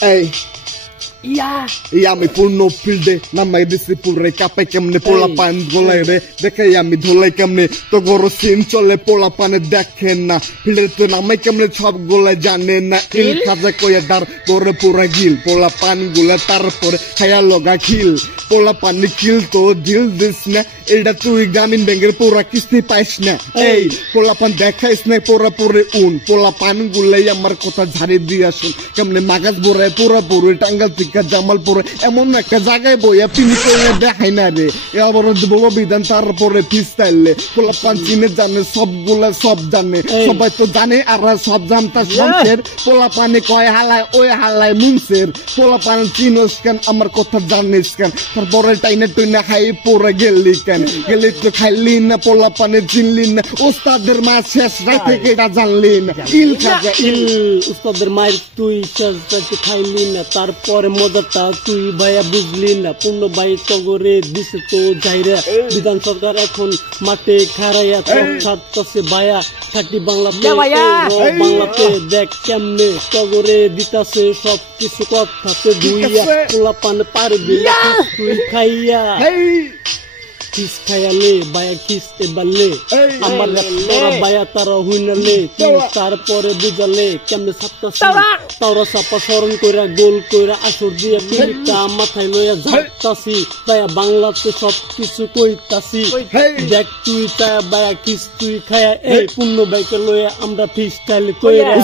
Ey. Iya. Iya mi purno filde namai disi pure kape kemne pola pan golai re dekhe আমি ধুলাই কেমনে তো গরো scene চলে পোলা পানে দেখেন না ফিল্ডে তো নামাই কেমনে সব গোলা জানে না ইল খাজা কইয়া দার পরে পুরা গিল পোলা পান গুলা তারপরে খায়া লগা খিল পোলা পানি কিল তো দিল দিস না এটা তুই গ্রামীণ ব্যাংকের পুরা কিস্তি পাইস না এই পোলা পান দেখাইস না পুরা পুরে উন পোলা পান গুলাই আমার কথা ঝাড়ি দিয়া শুন কেমনে মাগাজ বড়ায় পুরা পুরো টাঙ্গাল থেকে জামালপুরে এমন একটা জায়গায় বইয়া পিনি করে দেখাই না রে আবার বলো বিধান তারপরে ফিস্টাইলে পোলা পান চিনে জানে সবগুলা সব জানে সবাই তো জানে আর সব জানতা শমশের পোলা পানি কয় হালায় ওই হালায় মুনসের পোলা পান চিনোস কেন আমার কথা জানিস কেন তারপরে টাইনে টুইনা খাই পুরা গেলি কেন গেলি তো খাইলি না পোলা পানি চিনলি না ওস্তাদের মা শেষ রাতে কেটা জানলি না ইল খাজা ইল উস্তাদের মায়ের তুই শেষ রাতে খাইলি না তারপরে মজাটা তুই ভাইয়া বুঝলি না পূর্ণ ভাই টগরে দিছে তো যাইরা বিধান সরকার এখন মাঠে খারাইয়া ছাড়তেছে ভাইয়া খাটি বাংলাতে বাংলাতে দেখ কেমনে টগরে দিতাছে সব কিছু কথাতে ধুইয়া পোলা পান পারবি তুই খাইয়া কিস খায়ালে বায়া কিস এবালে আমার বায়া তারা হুইনালে তারপরে বুঝালে কেমনে ছাপতাছি তাওরা চাপা স্মরণ কইরা গোল কইরা আসর দিয়া পিনিকা মাথায় লইয়া ঝাড়তাছি বায়া বাংলাতে সব কিছু কইতাছি দেখ তুই তা বায়া কিস তুই খায়া এই পূর্ণ বাইকে লইয়া আমরা ফ্রিস্টাইল কইরা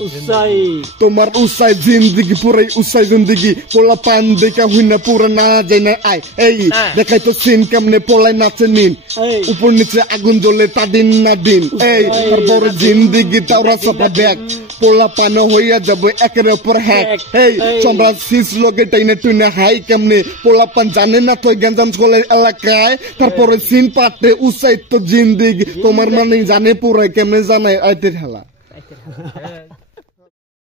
উসাই তোমার উসাই জিন্দগি পুরাই উসাই জিন্দগি পোলা পান দেখা হুইনা পুরা না যায় না আয় এই দেখাই তো সিন কেমনে পোলাই নাচে নিন উপর নিচে আগুন জ্বলে তা দিন না দিন এই তারপরে জিন্দগি তাওরা সবা দেখ পোলা পান হইয়া যাবে একের উপর হ্যাক এই চমড়া সিস লগে টাইনে টুইনে হাই কেমনে পোলা পান জানে না তো গঞ্জাম চলে এলাকায় তারপরে সিন পাতে উসাই তো জিন্দগি তোমার মানে জানে পুরাই কেমনে জানাই আইতে খেলা